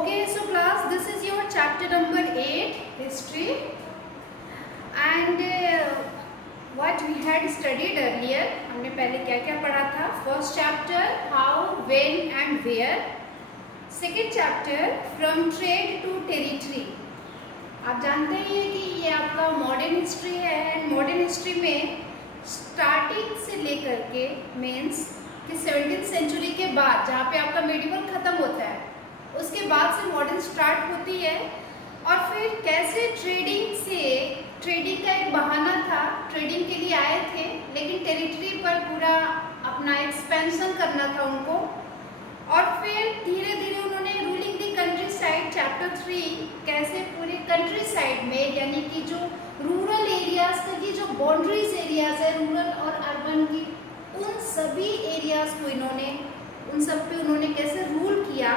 Okay, so class, this is your chapter number 8, history, and what we had studied earlier. हमने पहले क्या क्या पढ़ा था? First chapter, how, when and where. Second chapter, from trade to territory. आप जानते हैं कि ये आपका मॉडर्न हिस्ट्री है, एंड मॉडर्न हिस्ट्री में स्टार्टिंग से लेकर के मीन्स कि 17th सेंचुरी के बाद, जहाँ पे आपका मेडिवल खत्म होता है, उसके बाद से मॉडर्न स्टार्ट होती है। और फिर कैसे ट्रेडिंग का एक बहाना था, ट्रेडिंग के लिए आए थे, लेकिन टेरिटरी पर पूरा अपना एक्सपेंशन करना था उनको। और फिर धीरे धीरे उन्होंने रूलिंग दी कंट्री साइड, चैप्टर 3, कैसे पूरे कंट्री साइड में, यानी कि जो रूरल एरियाज की जो बाउंड्रीज एरियाज है, रूरल और अर्बन की, उन सभी एरियाज को उन सब पे उन्होंने कैसे रूल किया।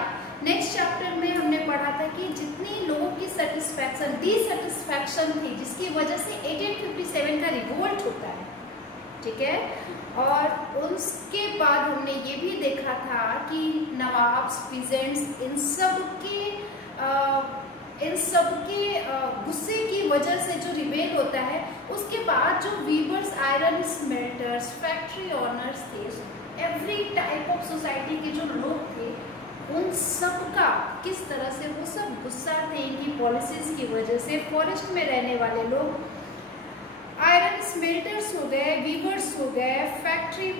नेक्स्ट चैप्टर में हमने पढ़ा था कि जितनी लोगों की डिससेटिस्फैक्शन थी, जिसकी वजह से 1857 का रिवोल्ट होता है, ठीक है। और उसके बाद हमने ये भी देखा था कि नवाब्स, पीजेंट्स, इन सब के गुस्से की वजह से जो रिबेल होता है, उसके बाद जो weavers, iron smelters, factory owners थे, एवरी टाइप ऑफ सोसाइटी के जो लोग थे, उन सब का किस तरह से वो सब गुस्सा थे इनकी पॉलिसीज की वजह से। फॉरेस्ट में रहने वाले लोग, आयरन स्मेल्टर्स हो गए, वीवर्स हो गए, फैक्ट्री,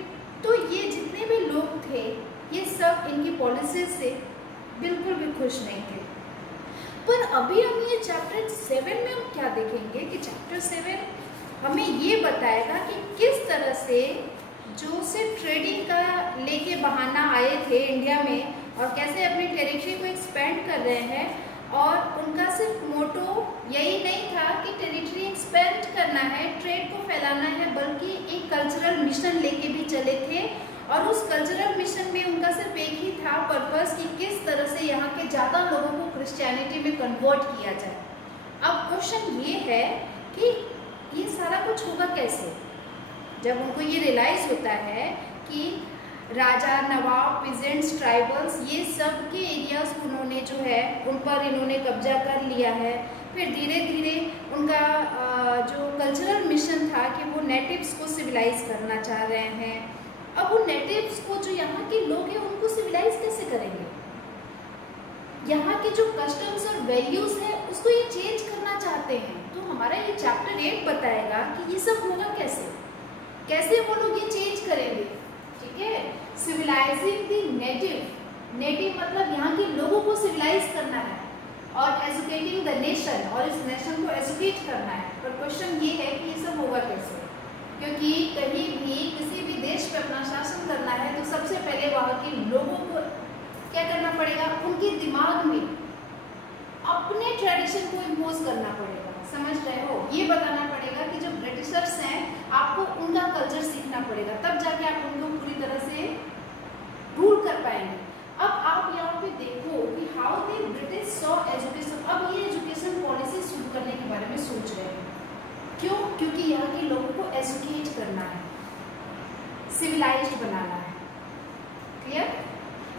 तो ये जितने भी लोग थे, ये सब इनकी पॉलिसीज से बिल्कुल भी खुश नहीं थे। पर अभी हम ये चैप्टर 7 में हम क्या देखेंगे कि चैप्टर 7 हमें ये बताएगा कि किस तरह से जो सिर्फ ट्रेडिंग का लेके बहाना आए थे इंडिया में, और कैसे अपनी टेरिटरी को एक्सपेंड कर रहे हैं, और उनका सिर्फ मोटो यही नहीं था कि टेरिटरी एक्सपेंड करना है, ट्रेड को फैलाना है, बल्कि एक कल्चरल मिशन लेके भी चले थे। और उस कल्चरल मिशन में उनका सिर्फ एक ही था पर्पस कि किस तरह से यहाँ के ज़्यादा लोगों को क्रिश्चियनिटी में कन्वर्ट किया जाए। अब क्वेश्चन ये है कि ये सारा कुछ होगा कैसे, जब उनको ये रियलाइज होता है कि राजा, नवाब, पीजेंट्स, ट्राइबल्स, ये सब के एरियाज उन्होंने जो है उन पर इन्होंने कब्जा कर लिया है। फिर धीरे धीरे उनका जो कल्चरल मिशन था कि वो नेटिव्स को सिविलाइज करना चाह रहे हैं। अब वो नेटिव्स को, जो यहाँ के लोग हैं, उनको सिविलाइज कैसे करेंगे? यहाँ के जो कस्टम्स और वैल्यूज है, उसको ये चेंज करना चाहते हैं। तो हमारा ये चैप्टर 8 बताएगा कि ये सब होगा कैसे वो लोग ये चेंज करेंगे, ठीक है। सिविलाइजिंग द नेटिव मतलब यहाँ के लोगों को सिविलाइज करना है, और एजुकेटिंग द नेशन, और इस नेशन को एजुकेट करना है। पर क्वेश्चन ये है कि ये सब होगा कैसे, क्योंकि कहीं भी किसी भी देश पे अपना शासन करना है तो सबसे पहले वहाँ के लोगों को क्या करना पड़ेगा, उनके दिमाग में अपने ट्रेडिशन को इम्पोज करना पड़ेगा। समझ रहे हो? ये बताना पड़ेगा कि जो ब्रिटिशर्स हैं, आपको उनका कल्चर सीखना पड़ेगा, तब जाके आप उनको पूरी तरह से रूल कर पाएंगे। अब आप यहाँ पे देखो कि how the British saw education. अब ये एजुकेशन पॉलिसी शुरू करने के बारे में सोच रहे हैं। क्यों? क्योंकि यहाँ के लोगों को एजुकेट करना है, सिविलाइज्ड बनाना है। क्लियर?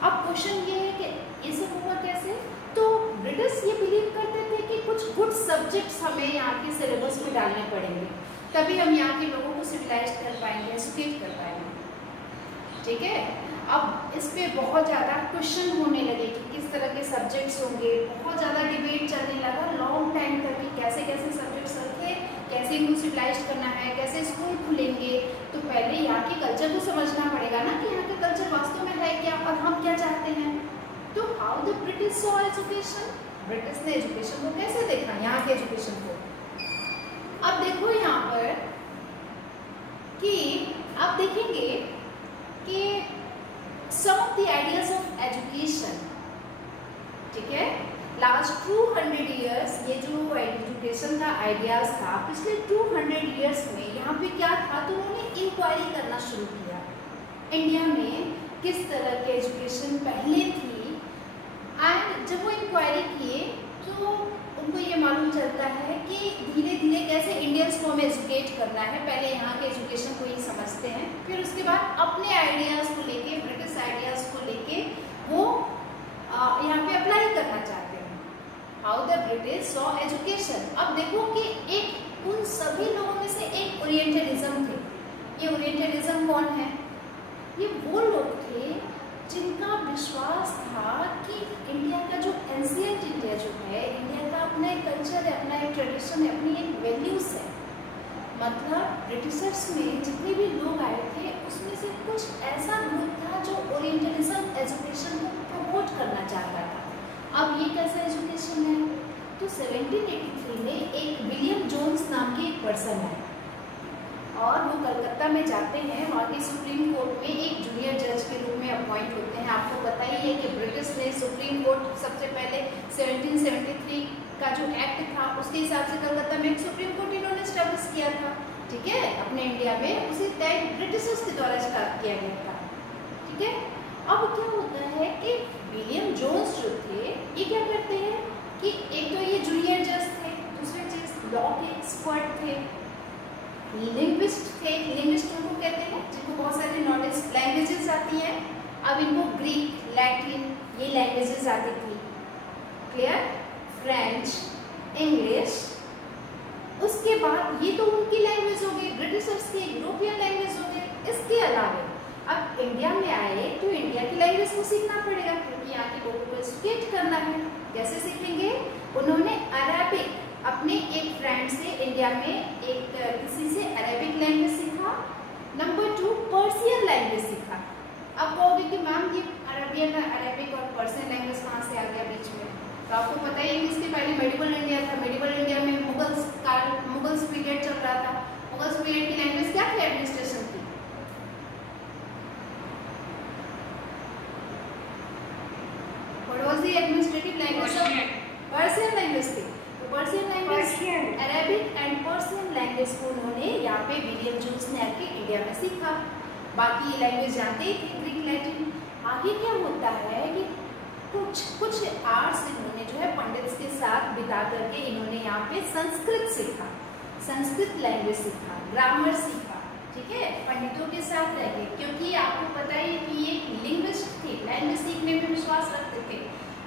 अब क्वेश्चन ये है कि ये सब हुआ कैसे? तो ब्रिटिश ये बिलीव करते थे कि कुछ गुड सब्जेक्ट्स हमें यहाँ के सिलेबस में डालने पड़ेंगे, तभी हम यहाँ के लोगों को सिविलाइज कर पाएंगे, एजुकेट कर पाएंगे, ठीक है। अब इस पे बहुत ज़्यादा क्वेश्चन होने लगे कि किस तरह के सब्जेक्ट्स होंगे। बहुत ज़्यादा डिबेट चलने लगा लॉन्ग टाइम तक कि कैसे कैसे सब्जेक्ट्स रखे, कैसे इनको सिविलाइज करना है, कैसे स्कूल खुलेंगे। तो पहले यहाँ के कल्चर को समझना पड़ेगा ना कि यहाँ का कल्चर वास्तव में है क्या, और हम क्या चाहते हैं। तो how the British saw education, British ने एजुकेशन को कैसे देखा, यहाँ के एजुकेशन को। अब देखो यहाँ पर कि आप देखेंगे कि some of the ideas of education, ठीक है, लास्ट 200 years ये जो एजुकेशन का आइडियाज था, पिछले 200 years में यहाँ पे क्या था, तो उन्होंने इंक्वायरी करना शुरू किया इंडिया में किस तरह के एजुकेशन पहले थी। एंड जब वो इंक्वायरी किए तो उनको ये मालूम चलता है कि धीरे धीरे कैसे इंडियंस को हमें एजुकेट करना है। पहले यहाँ के एजुकेशन को ही समझते हैं, फिर उसके बाद अपने आइडियाज़ को लेके, ब्रिटिश आइडियाज़ को लेके वो यहाँ पे अप्लाई करना चाहते हैं। They saw education. अब देखो कि एक उन सभी लोगों में से एक ओरिएंटलिज्म थे। ये ओरिएंटलिज्म कौन है? ये वो लोग थे जिनका विश्वास था कि इंडिया का जो एंशिएंट इंडिया जो है, इंडिया का अपना एक कल्चर है, अपना एक ट्रेडिशन है, अपनी एक वैल्यूज है। मतलब ब्रिटिशर्स में जितने भी लोग आए थे उसमें से कुछ ऐसा ग्रुप था जो ओरिएंटलिज्म एजुकेशन को प्रमोट करना चाहता था। अब ये कैसा एजुकेशन है? तो 1783 में एक विलियम जोन्स नाम के एक पर्सन है और वो कलकत्ता में जाते हैं। वहाँ की सुप्रीम कोर्ट में एक जूनियर जज के रूप में अपॉइंट होते हैं। आपको पता ही है कि ब्रिटिश ने सुप्रीम कोर्ट सबसे पहले 1773 का जो एक्ट था उसके हिसाब से कलकत्ता में एक सुप्रीम कोर्ट इन्होंने स्टैब्लिश किया था, ठीक है, अपने इंडिया में। उसे ब्रिटिशर्स के द्वारा स्टार्ट किया गया था, ठीक है। अब क्या होता है कि विलियम जोन्स जो थे ये क्या करते हैं कि एक तो ये जूनियर जज थे, दूसरी चीज लॉ के एक्सपर्ट थे, लिंग्विस्ट थे। लिंग्विस्ट उनको कहते हैं जिनको बहुत सारी नॉलेज लैंग्वेजेस आती हैं। अब इनको ग्रीक, लैटिन ये लैंग्वेजेस आती थी, क्लियर, फ्रेंच, इंग्लिश। उसके बाद ये तो उनकी लैंग्वेज हो गई, ब्रिटिशर्स की यूरोपियन लैंग्वेज हो गई। इसके अलावा अब इंडिया में आए तो इंडिया की लैंग्वेज को सीखना पड़ेगा क्योंकि यहाँ के लोगों को एजुकेट करना है। कैसे सीखेंगे? उन्होंने अरेबिक अपने एक फ्रेंड से इंडिया में एक किसी से अरेबिक लैंग्वेज सीखा। नंबर 2 पर्शियन लैंग्वेज सीखा। अब कहोगे कि मैम ये अरेबिक और पर्शियन लैंग्वेज कहाँ से आ गया बीच में? तो आपको पता ही है इसके पहले मेडिवल इंडिया था। मेडिवल इंडिया में मुगल्स पीरियड चल रहा था। मुगल्स पीरियड की लैंग्वेज क्या थी? एडमिनिस्ट्रेशन की। What was the administrative language of Persian language थी। Persian language, Arabic and Persian language को उन्होंने यहाँ पे विलियम जोन्स ने आके इंडिया में सीखा। बाकी ये लैंग्वेज जानते ही थे, ग्रीक, लैटिन। आगे क्या होता है कि कुछ आवर्स इन्होंने जो है पंडित्स के साथ बिता करके इन्होंने यहाँ पे संस्कृत सीखा, संस्कृत लैंग्वेज सीखा, ग्रामर सीखा, ठीक है, पंडितों के साथ रह गए। क्योंकि आपको पता ही कि ये लिंग्विस्ट थे, लैंग्वेज सीखने में विश्वास रखते थे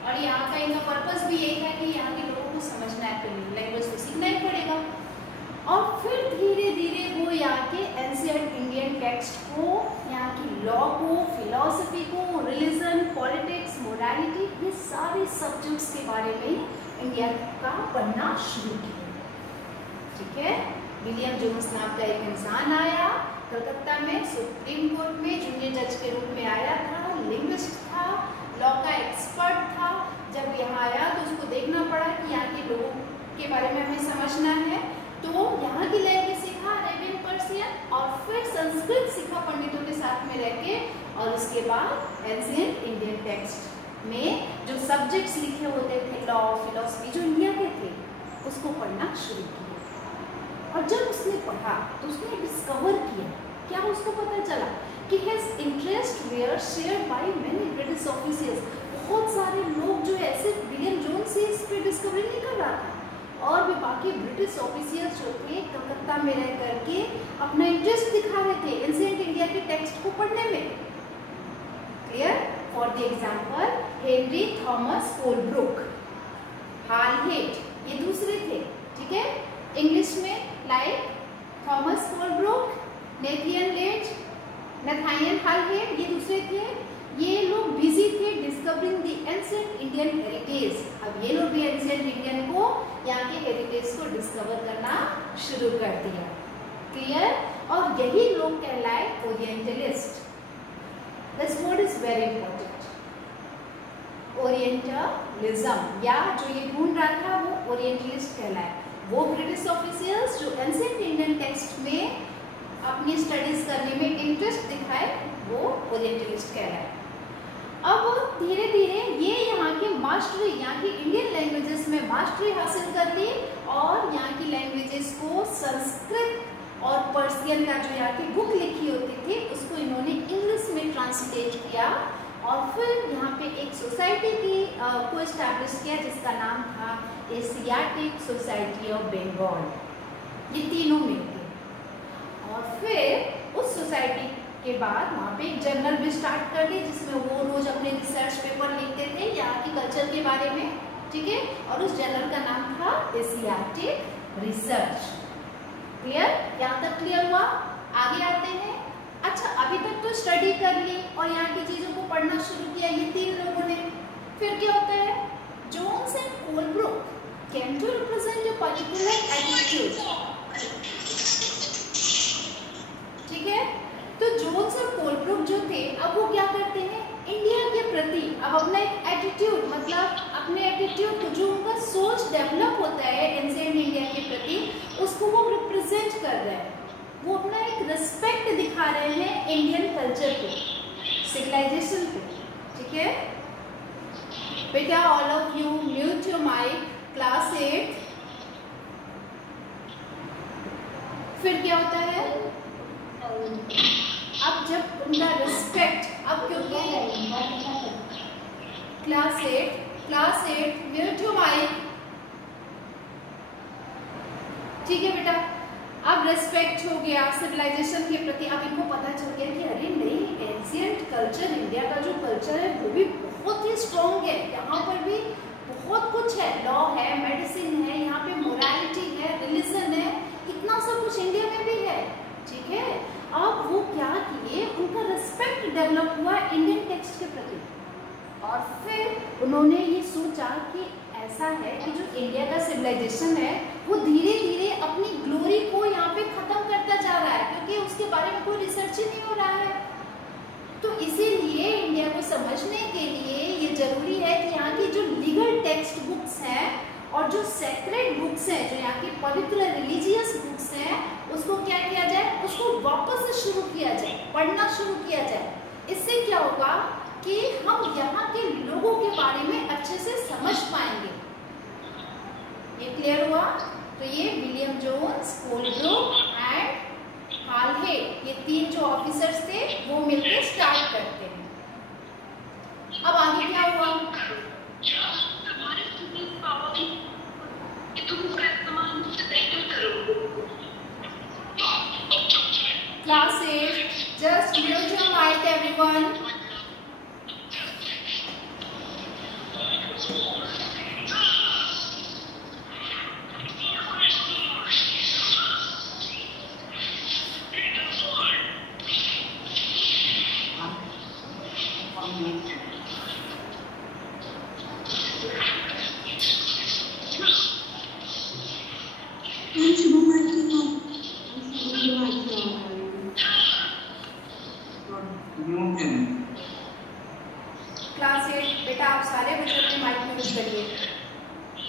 और यहाँ का इनका पर्पस भी यही है कि यहाँ के लोगों को समझना है तो लैंग्वेज को सीखना ही पड़ेगा। और फिर धीरे धीरे वो यहाँ के एंशिएंट इंडियन टेक्स्ट को, यहाँ की लॉ को, फिलॉसफी को, रिलीजन, पॉलिटिक्स, मोरालिटी, ये सारे सब्जेक्ट्स के बारे में इंडिया का पढ़ना शुरू किया, ठीक है। विलियम जोन्स नाम का एक इंसान आया कलकत्ता में, सुप्रीम कोर्ट में जूनियर जज के रूप में आया था, लिंग्विस्ट था, लॉ का एक्सपर्ट था। जब यहाँ आया तो उसको देखना पड़ा कि यहाँ के लोगों के बारे में हमें समझना है, तो यहाँ की लैंग्वेज सीखा, अरेबियन, पर्शियन, और फिर संस्कृत सीखा पंडितों के साथ में रह के। और उसके बाद एंशिएंट इंडियन टेक्स्ट में जो सब्जेक्ट्स लिखे होते थे, लॉ, फिलॉसफी, जो इंडिया के थे, उसको पढ़ना शुरू किया। और जब उसने पढ़ा तो उसने डिस्कवर किया, क्या उसको पता चला कि his interest were shared by many British officers. बहुत सारे लोग जो ऐसे विलियम जोन्स से इस पे डिस्कवरी नहीं कर रहा था, और भी बाकी ब्रिटिश ऑफिसर्स जो थे कलकत्ता में रह करके अपना इंटरेस्ट दिखा रहे थे एंशिएंट इंडिया के टेक्स्ट को पढ़ने में, clear. For the example Henry Thomas Colebrooke, Halhed, ये दूसरे थे, ठीक है। इंग्लिश में like Thomas Colebrooke, Nathaniel Halhed, ये दूसरे थे। ये लोग बिजी थे discovering the ancient Indian heritage. अब ये लोग भी एंशिएंट इंडियन को, यहाँ के हेरिटेज को डिस्कवर करना शुरू कर दिया, क्लियर। और यही लोग कहलाए orientalist. This word is very important, orientalism, या जो ये ढूंढ रहा था वो ओरिएंटलिस्ट कहलाए। वो ब्रिटिश ऑफिसर्स जो एंशिएंट इंडियन टेक्स्ट में अपनी स्टडीज करने में इंटरेस्ट दिखाए, वो ओरिएंटलिस्ट कहलाए। अब धीरे धीरे ये यहाँ के मास्टरी, यहाँ की इंडियन लैंग्वेजेस में मास्टरी हासिल कर ली और यहाँ की लैंग्वेजेस को संस्कृत और पर्शियन का जो यहाँ की बुक लिखी होती थी उसको इन्होंने इंग्लिश में ट्रांसलेट किया। और फिर यहाँ पे एक सोसाइटी को एस्टैब्लिश किया जिसका नाम था एशियाटिक सोसाइटी ऑफ बंगाल। ये तीनों मिल थे। और फिर उस सोसाइटी के बाद वहाँ पे एक जर्नल भी स्टार्ट कर दी जिसमें वो रोज अपने रिसर्च पेपर लिखते थे यहाँ की कल्चर के बारे में, ठीक है, और उस जर्नल का नाम था एशियाटिक रिसर्च। क्लियर? यहाँ तक क्लियर हुआ? आगे आते हैं। अच्छा, अभी तक तो स्टडी कर ली और यहाँ की चीजों को पढ़ना शुरू किया ये तीन लोगों ने। फिर क्या होता है? Jones and Colebrooke came to represent a particular attitude। ठीक है, तो जोन्स और कोलब्रुक जो थे, अब वो क्या करते हैं? इंडिया के प्रति अब अपना एक एटीट्यूड, मतलब अपने एटीट्यूड को, जो उनका सोच डेवलप होता है एंशिएंट इंडिया के प्रति, उसको वो रिप्रेजेंट कर रहे हैं। वो अपना एक रिस्पेक्ट दिखा रहे हैं इंडियन कल्चर पे, सिविलाइजेशन पे। ठीक है बेटा, all of you mute your mic, class 8। फिर क्या होता है? अब जब उनका रिस्पेक्ट, अब क्योंकि क्लास 8 म्यूट योर माइक। ठीक है बेटा, अब रेस्पेक्ट हो गया सिविलाइजेशन के प्रति। अब इनको पता चल गया कि अरे नहीं, एंशिएंट कल्चर, इंडिया का जो कल्चर है वो भी बहुत ही स्ट्रॉन्ग है। यहाँ पर भी बहुत कुछ है, लॉ है, मेडिसिन है, यहाँ पे मोरालिटी है, रिलीजन है, इतना सब कुछ इंडिया में भी है। ठीक है, अब वो क्या किए, उनका रिस्पेक्ट डेवलप हुआ इंडियन टेक्स्ट के प्रति। और फिर उन्होंने ये सोचा कि ऐसा है कि जो इंडिया का सिविलाइजेशन है वो धीरे धीरे अपनी ग्लोरी को यहाँ पे खत्म करता जा रहा है, क्योंकि उसके बारे में कोई रिसर्च ही नहीं हो रहा है। तो इसीलिए इंडिया को समझने के लिए ये जरूरी है कि यहाँ की जो लीगल टेक्स्ट बुक्स हैं और जो सेक्रेड बुक्स हैं, जो यहाँ की पर्टिकुलर रिलीजियस बुक्स हैं, उसको क्या किया जाए, उसको वापस से शुरू किया जाए, पढ़ना शुरू किया जाए। इससे क्या होगा कि हम यहाँ के लोगों के बारे में अच्छे से समझ पाएंगे। ये क्लियर हुआ? तो ये विलियम जोन्स, कोलब्रुक एंड हालहे, ये तीन जो ऑफिसर्स थे वो मिलकर स्टार्ट करते हैं। अब आगे क्या हुआ? Class 8, just mute your mic everyone। Class 8 बेटा, आप सारे बच्चे अपने माइक म्यूट करिए।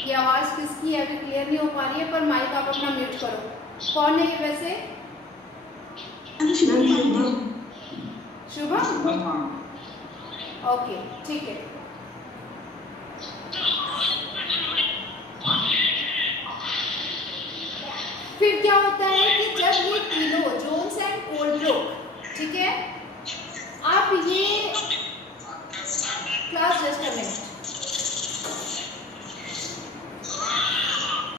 ये आवाज किसकी है अभी क्लियर नहीं हो पा रही है, पर माइक आप अपना म्यूट करो। कौन है ये वैसे? शुभम? ओके, ठीक है। फिर क्या होता है कि जब ये तीनों